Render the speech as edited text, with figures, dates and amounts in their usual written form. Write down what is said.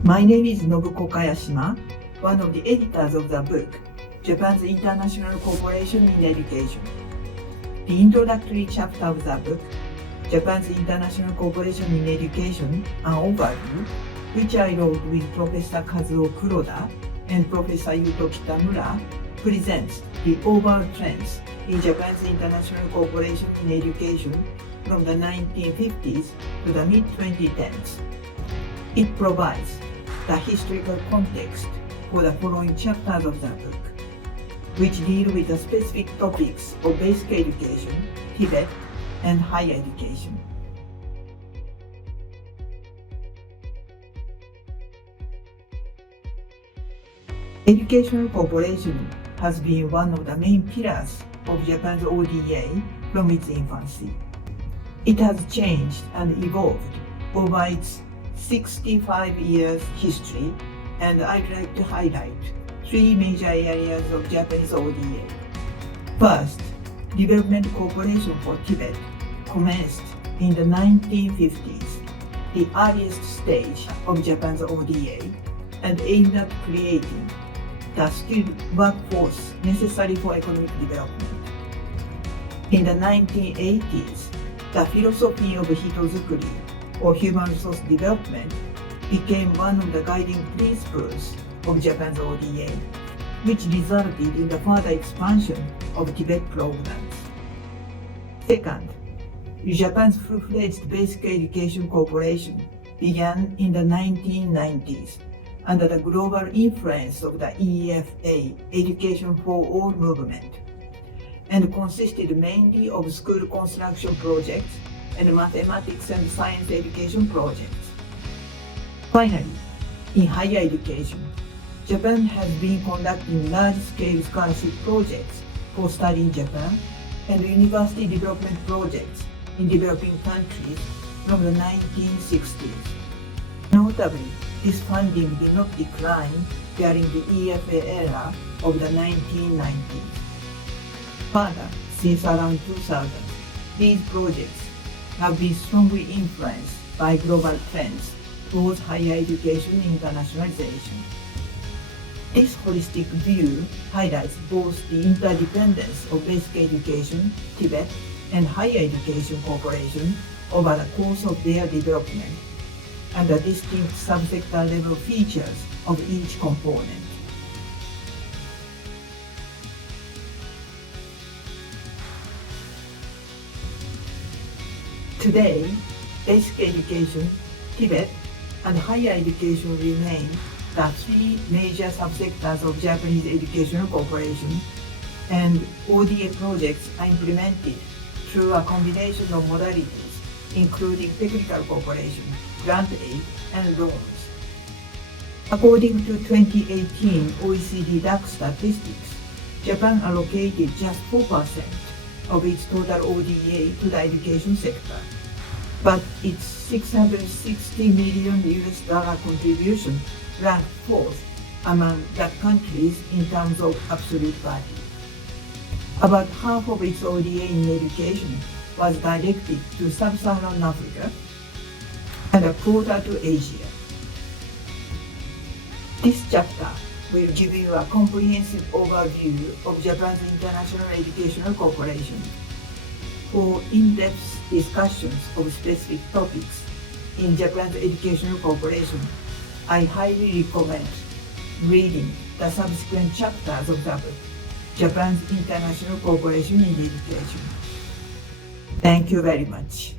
My name is Nobuko Kayashima, one of the editors of the book, Japan's International Cooperation in Education. The introductory chapter of the book, Japan's International Cooperation in Education, an overview, which I wrote with Professor Kazuo Kuroda and Professor Yuto Kitamura, presents the overall trends in Japan's international cooperation in education from the 1950s to the mid-2010s. It provides the historical context for the following chapters of the book, which deal with the specific topics of basic education, Tibet, and higher education. Educational cooperation has been one of the main pillars of Japan's ODA from its infancy. It has changed and evolved over its 65 years history, and I'd like to highlight three major areas of Japanese ODA. First, development cooperation for Tibet commenced in the 1950s, the earliest stage of Japan's ODA, and aimed at creating the skilled workforce necessary for economic development. In the 1980s, the philosophy of hitozukuri, or human resource development, became one of the guiding principles of Japan's ODA, which resulted in the further expansion of Tibet programs. Second, Japan's full-fledged basic education cooperation began in the 1990s under the global influence of the EFA, Education for All movement, and consisted mainly of school construction projects and mathematics and science education projects. Finally, in higher education, Japan has been conducting large-scale scholarship projects for study in Japan and university development projects in developing countries from the 1960s. Notably, this funding did not decline during the EFA era of the 1990s. Further, since around 2000, these projects have been strongly influenced by global trends towards higher education internationalization. This holistic view highlights both the interdependence of basic education, Tibet, and higher education cooperation over the course of their development, and the distinct subsector level features of each component. Today, basic education, Tibet, and higher education remain the three major subsectors of Japanese educational cooperation, and ODA projects are implemented through a combination of modalities, including technical cooperation, grant aid, and loans. According to 2018 OECD DAC statistics, Japan allocated just 4% of its total ODA to the education sector, but its $660 million contribution ranked fourth among DAC countries in terms of absolute value. About half of its ODA in education was directed to Sub-Saharan Africa, and a quarter to Asia. This chapter will give you a comprehensive overview of Japan's international educational cooperation. For in-depth discussions of specific topics in Japan's educational cooperation, I highly recommend reading the subsequent chapters of the book, Japan's International Cooperation in Education. Thank you very much.